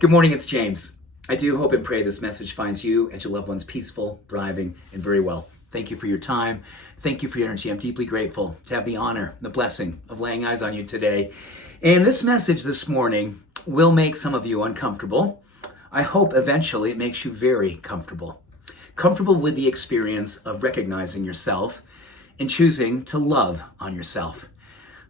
Good morning, it's James. I do hope and pray this message finds you and your loved ones peaceful, thriving, and very well. Thank you for your time. Thank you for your energy. I'm deeply grateful to have the honor, the blessing of laying eyes on you today. And this message this morning will make some of you uncomfortable. I hope eventually it makes you very comfortable. Comfortable with the experience of recognizing yourself and choosing to love on yourself.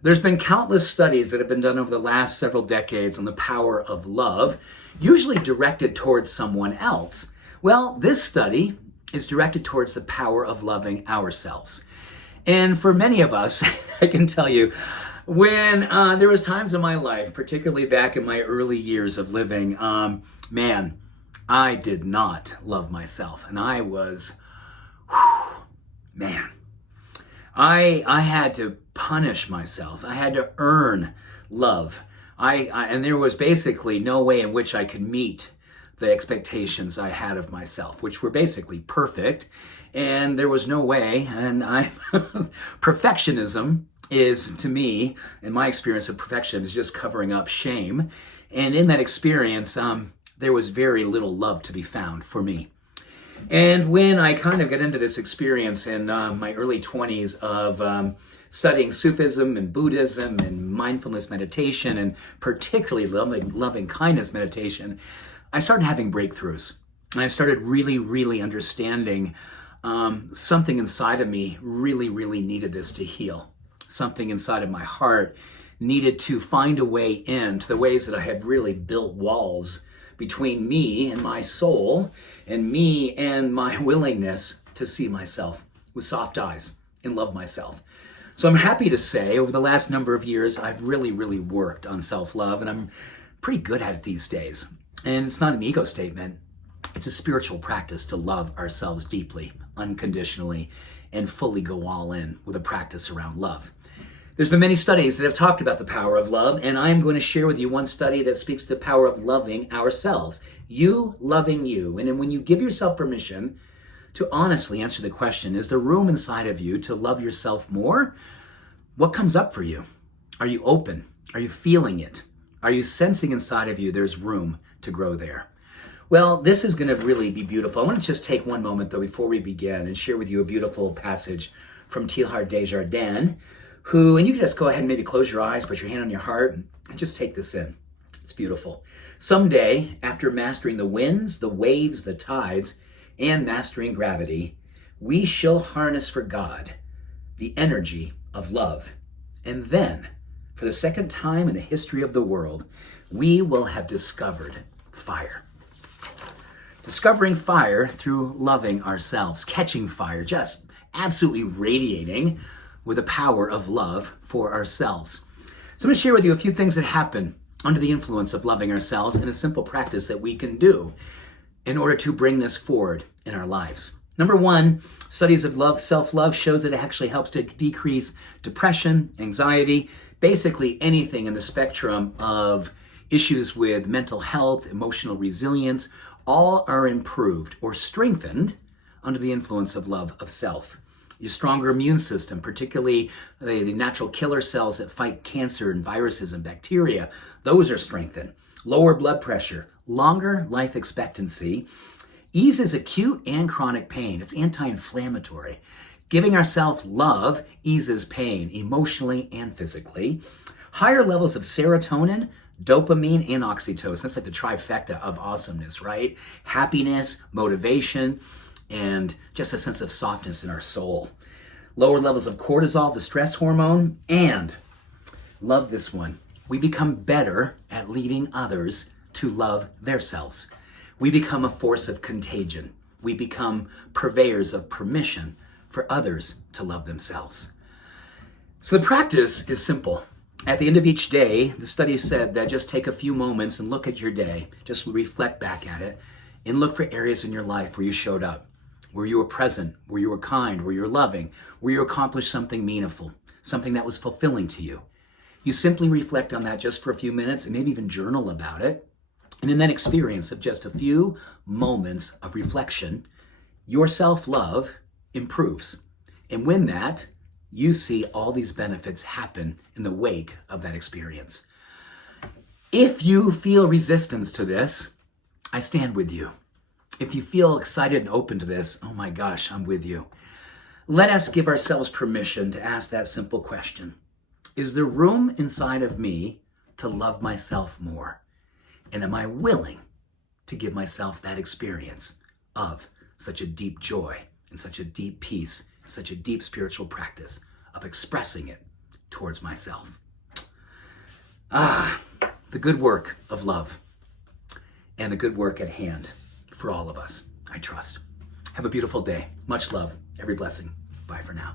There's been countless studies that have been done over the last several decades on the power of love, usually directed towards someone else. Well, this study is directed towards the power of loving ourselves. And for many of us, I can tell you, when there was times in my life, particularly back in my early years of living, I did not love myself. And I was, I had to punish myself. I had to earn love. And there was basically no way in which I could meet the expectations I had of myself, which were basically perfect. And there was no way. And perfectionism is, to me, in my experience of perfection, is just covering up shame. And in that experience, there was very little love to be found for me. And when I kind of got into this experience in my early 20s of studying Sufism and Buddhism and mindfulness meditation, and particularly loving kindness meditation, I started having breakthroughs. And I started really understanding something inside of me really needed this to heal. Something inside of my heart needed to find a way into the ways that I had really built walls between me and my soul, and me and my willingness to see myself with soft eyes and love myself. So I'm happy to say over the last number of years, I've really worked on self-love, and I'm pretty good at it these days. And it's not an ego statement. It's a spiritual practice to love ourselves deeply, unconditionally, and fully go all in with a practice around love. There's been many studies that have talked about the power of love, and I'm going to share with you one study that speaks to the power of loving ourselves. You loving you. And then when you give yourself permission to honestly answer the question, is there room inside of you to love yourself more? What comes up for you? Are you open? Are you feeling it? Are you sensing inside of you there's room to grow there? Well, this is going to really be beautiful. I want to just take one moment, though, before we begin and share with you a beautiful passage from Teilhard de Chardin, who, and you can just go ahead and maybe close your eyes, put your hand on your heart, and just take this in. It's beautiful. Someday, after mastering the winds, the waves, the tides, and mastering gravity, we shall harness for God the energy of love. And then, for the second time in the history of the world, we will have discovered fire. Discovering fire through loving ourselves, catching fire, just absolutely radiating with the power of love for ourselves. So I'm going to share with you a few things that happen under the influence of loving ourselves in a simple practice that we can do in order to bring this forward in our lives. Number one, studies of love, self-love shows that it actually helps to decrease depression, anxiety, basically anything in the spectrum of issues with mental health, emotional resilience. All are improved or strengthened under the influence of love of self. Your stronger immune system, particularly the natural killer cells that fight cancer and viruses and bacteria, those are strengthened. Lower blood pressure, longer life expectancy, eases acute and chronic pain. It's anti-inflammatory. Giving ourselves love eases pain emotionally and physically. Higher levels of serotonin, dopamine, and oxytocin. That's like the trifecta of awesomeness, right? Happiness, motivation, and just a sense of softness in our soul. Lower levels of cortisol, the stress hormone, and, love this one, we become better at leading others to love themselves. We become a force of contagion. We become purveyors of permission for others to love themselves. So the practice is simple. At the end of each day, the study said that just take a few moments and look at your day. Just reflect back at it and look for areas in your life where you showed up, where you were present, where you were kind, where you were loving, where you accomplished something meaningful, something that was fulfilling to you. You simply reflect on that just for a few minutes and maybe even journal about it. And in that experience of just a few moments of reflection, your self-love improves. And when that, you see all these benefits happen in the wake of that experience. If you feel resistance to this, I stand with you. If you feel excited and open to this, oh my gosh, I'm with you. Let us give ourselves permission to ask that simple question. Is there room inside of me to love myself more? And am I willing to give myself that experience of such a deep joy and such a deep peace, and such a deep spiritual practice of expressing it towards myself? The good work of love and the good work at hand for all of us, I trust. Have a beautiful day. Much love. Every blessing. Bye for now.